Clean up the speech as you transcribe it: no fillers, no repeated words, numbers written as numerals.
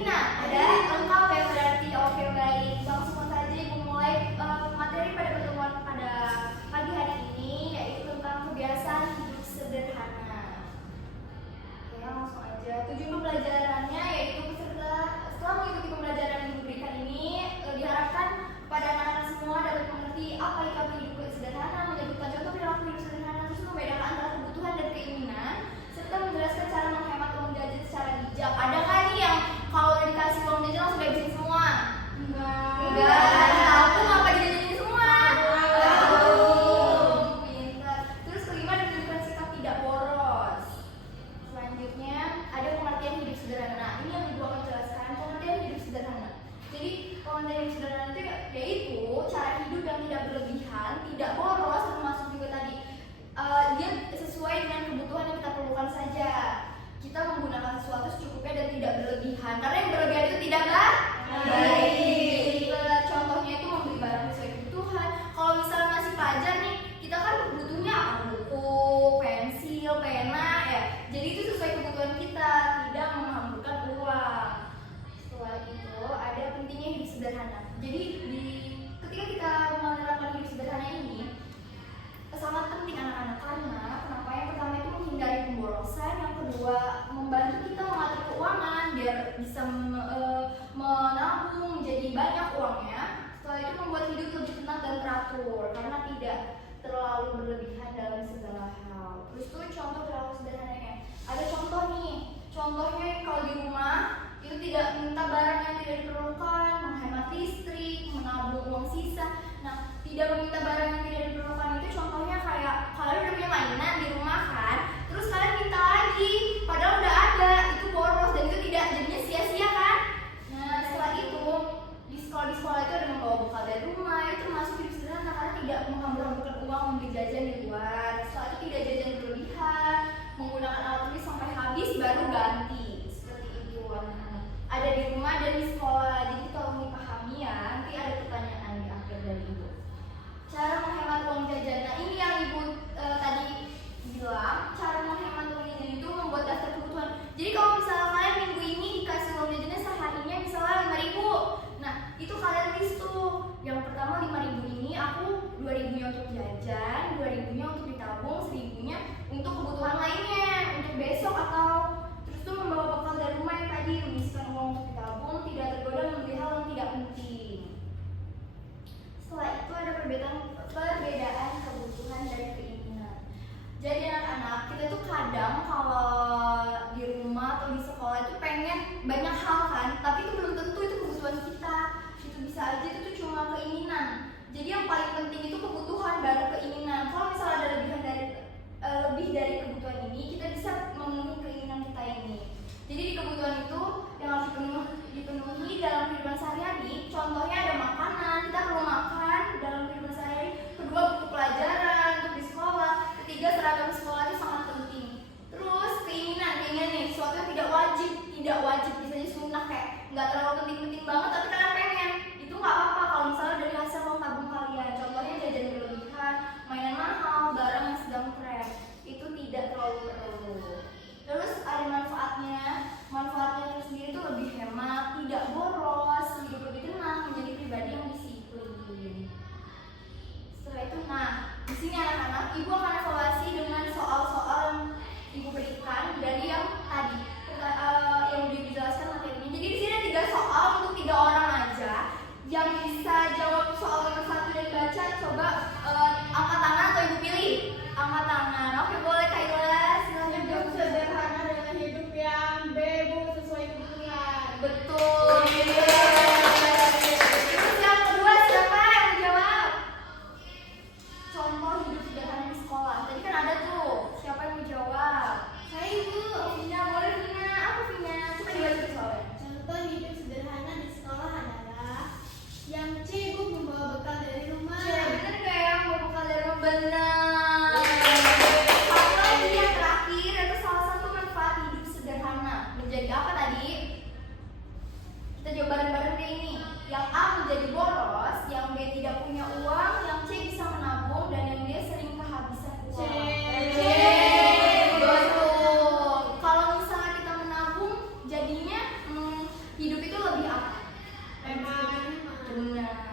Nah, ada lengkap ya berarti. Oke, baik. Langsung saja Ibu mulai materi pada pertemuan pada pagi hari ini, yaitu tentang kebiasaan hidup sederhana. Oke, langsung aja. Tujuan pembelajarannya yaitu setelah mengikuti pembelajaran yang diberikan ini, diharapkan pada anak-anak semua dapat mengerti apa itu hidup sederhana, menyebutkan contoh perilaku hidup sederhana, terus membedakan antara kebutuhan dan keinginan, serta menjelaskan cara menghemat uang jajan secara bijak. Ada nggak nih yang kalau udah dikasih uang jajan langsung gajiin semua? Enggak. Aku ngapa dijajanin semua? Pintar. Terus kelima, menunjukkan sikap tidak boros. Selanjutnya ada pengertian hidup sederhana. Ini yang Ibu akan jelaskan pengertian hidup sederhana. Jadi pengertian hidup sederhana itu yaitu cara hidup yang tidak berlebihan, tidak boros, termasuk juga tadi dia sesuai dengan kebutuhan yang kita perlukan saja. Kita menggunakan sesuatu secukupnya dan tidak berlebihan. Karena yang berlebihan itu tidak baik. Contohnya itu membeli barang sesuai kebutuhan. Kalau misalnya masih pelajar nih, kita kan butuhnya apa? Buku, pensil, pena ya. Jadi itu sesuai kebutuhan kita, tidak menghamburkan uang. Setelah itu ada pentingnya hidup sederhana. Jadi ketika kita menerapkan hidup sederhana ini sangat penting anak-anak, karena kenapa? Yang pertama itu menghindari pemborosan, yang kedua membantu kita mengatur keuangan biar bisa menabung jadi banyak uangnya. Setelah itu membuat hidup lebih tenang dan teratur karena tidak terlalu berlebihan dalam segala hal. Terus tuh contoh perilaku sederhananya. Ada contoh nih, contohnya kalau di rumah itu tidak minta barang yang tidak diperlukan, menghemat listrik, menabung uang sisa. Nah, tidak meminta barang yang tidak diperlukan itu contohnya kayak kalian udah punya mainan di rumah kan, terus kalian minta lagi padahal udah ada, itu boros dan itu tidak jadinya sia-sia kan. Nah, setelah itu di sekolah itu ada membawa bekal dari rumah, itu termasuk hidup sederhana karena tidak menghambur-hamburkan uang membeli jajan di luar. Setelah itu tidak jajan berlebihan, menggunakan alat tulis sampai habis baru ganti. Seperti itu anak-anak. Ada di rumah dan di sekolah, jadi tolong dipahami ya. Nanti ada pertanyaan di akhir dari Ibu. Cara menghemat uang jajan. Nah, ini yang Ibu tadi bilang, cara menghemat uang jajan itu membuat daftar kebutuhan. Jadi kalau misalnya kalian minggu ini dikasih uang jajannya seharinya misalnya 5.000. Nah, itu kalian list tuh. Yang pertama 5.000 ini aku 2.000-nya untuk jajan, 2.000-nya untuk ditabung, 1.000-nya untuk kebutuhan lainnya, untuk besok atau terus tuh membawa bekal dari rumah yang tadi, menyisihkan uang untuk ditabung, tidak tergoda membeli hal yang tidak penting. Setelah itu ada perbedaan kebutuhan dan keinginan. Jadi anak-anak, kita tuh kadang kalau di rumah atau di sekolah itu pengen banyak hal kan, tapi itu belum tentu itu kebutuhan kita. Itu bisa aja itu tuh cuma keinginan. Jadi yang paling penting itu kebutuhan baru keinginan. Kalau misalnya ada lebih dari kebutuhan ini, kita bisa memenuhi keinginan kita ini. Jadi di kebutuhan itu yang harus dipenuhi dalam kehidupan sehari-hari. Contohnya ada makanan, kita perlu makan dalam kehidupan sehari-hari. Kedua, buku pelajaran untuk di sekolah. Ketiga, seragam sekolah itu sangat penting. Terus keinginan nih, sesuatu yang tidak wajib, misalnya sunnah kayak nggak terlalu penting-penting banget, tapi kalian pengen, itu nggak apa-apa kalau misalnya dari hasil uang tabung kalian. Contohnya jajan berlebihan, mainan mahal, barang yang sedang tren, itu tidak terlalu perlu. Terus ada manfaatnya itu sendiri itu lebih hemat, tidak boros, hidup lebih tenang, menjadi pribadi yang disiplin. Setelah itu, nah di sini anak-anak, Ibu akan evaluasi dengan soal-soal yang Ibu berikan dari yang tadi, yang udah dijelaskan materinya. Jadi di sini ada 3 soal untuk 3 orang aja. Yang bisa jawab soal nomor 1 dan baca, coba angkat tangan atau Ibu pilih? Angkat tangan. Oke, boleh Kak Ila, silahkan. Hidup sederhana dengan hidup yang bebas sesuai kebutuhan. Betul. Terus yang kedua siapa yang menjawab? Contoh hidup sederhana di sekolah. Tadi kan ada tuh. Siapa yang menjawab? Saya Ibu. Vina, boleh Vina. Apa Vina? Coba dibaca soalnya. Contoh hidup sederhana di sekolah adalah yang C, Bu, membawa bekal dari rumah. Bener gak ya? Mau bekal dari rumah? Bener. Satu lagi yang terakhir, itu salah satu manfaat hidup sederhana. Menjadi apa tadi? Kita jawab bareng-bareng deh ini. Yang A menjadi boros, yang B tidak punya uang, yang C bisa menabung, dan yang D sering kehabisan uang. C. Betul. Kalau misalnya kita menabung, jadinya hidup lebih apa? Hemat. Benar.